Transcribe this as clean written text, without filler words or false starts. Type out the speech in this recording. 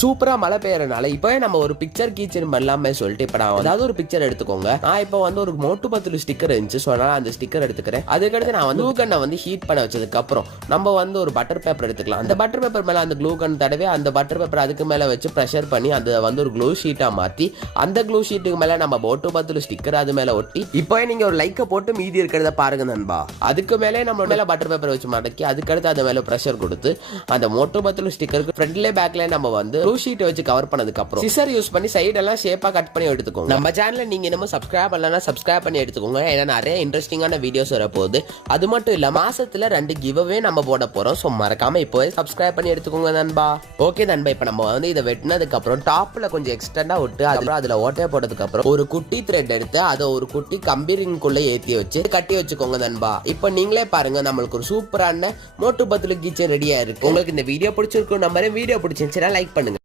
சூப்பரா மழை பெய்யறனால இப்பவே நம்ம ஒரு பிக்சர் கீச்சன் பண்ணலாமே சொல்லிட்டு இப்ப நான் அதாவது ஒரு பிக்சர் எடுத்துக்கோங்க. நான் இப்போ வந்து ஒரு மோட்டு பத்துல ஸ்டிக்கர் இருந்துச்சு, ஸோ அதனால அந்த ஸ்டிக்கர் எடுத்துக்கிறேன். அதுக்கடுத்து நான் வந்து க்ளூ கன்னை வந்து ஹீட் பண்ண வச்சதுக்கு அப்புறம் நம்ம வந்து ஒரு பட்டர் பேப்பர் எடுத்துக்கலாம். அந்த பட்டர் பேப்பர் மேல அந்த க்ளூ கன் தடவை அந்த பட்டர் பேப்பர் அதுக்கு மேல வச்சு ப்ரெஷர் பண்ணி அதை வந்து ஒரு க்ளூ ஷீட்டா மாத்தி அந்த க்ளூ ஷீட்டுக்கு மேல நம்ம மோட்டு பத்துல ஸ்டிக்கர் அது மேல ஒட்டி இப்போ நீங்க ஒரு லைக்க போட்டு மீதி இருக்கிறத பாருங்க நண்பா. அதுக்கு மேலே நம்ம மேல பட்டர் பேப்பர் வச்சு மடக்கி அதுக்கடுத்து அது மேல ப்ரெஷர் கொடுத்து அந்த மோட்டு பத்துல ஸ்டிக்கருக்கு ஃப்ரண்ட்ல பேக்ல நம்ம வந்து க்ளூ ஷீட் வச்சு கவர் பண்ணதுக்கு அப்புறம் சிசர் யூஸ் பண்ணி சைடு எல்லாம் ஷேப்பா கட் பண்ணி எடுத்துக்கோங்க. நம்ம சேனலை நீங்க இன்னும் சப்ஸ்கிரைப் பண்ணலன்னா சப்ஸ்கிரைப் பண்ணி எடுத்துக்கோங்க. ஏன்னா நிறைய இன்ட்ரெஸ்டிங்கான வீடியோஸ் வரப்போகுது. அது மட்டும் இல்ல மாசத்துல 2 கிவ்அவே நம்ம போட போறோம். ஸோ மறக்காம இப்போவே சப்ஸ்கிரைப் பண்ணி எடுத்துக்கோங்க நண்பா. ஓகே நண்பா, இப்போ நம்ம வந்து இதை வெட்டினதுக்கு அப்புறம் டாப்ல கொஞ்சம் எக்ஸ்டெண்டா விட்டு அதுக்கப்புறம் அதுல ஓட்டையை போட்டதுக்கு அப்புறம் ஒரு குட்டி த்ரெட் எடுத்து அதை ஒரு குட்டி கம்பிரிங்குள்ள ஏற்றி வச்சு கட்டி வச்சுக்கோங்க நண்பா. இப்போ நீங்களே பாருங்க, நம்மளுக்கு ஒரு சூப்பரான மோட்டு பத்துல கீச்சன் ரெடியா இருக்கு. உங்களுக்கு இந்த வீடியோ பிடிச்சிருக்கும் நம்பரே. வீடியோ பிடிச்சிருந்துச்சுன்னா லைக் பண்ணுங்க.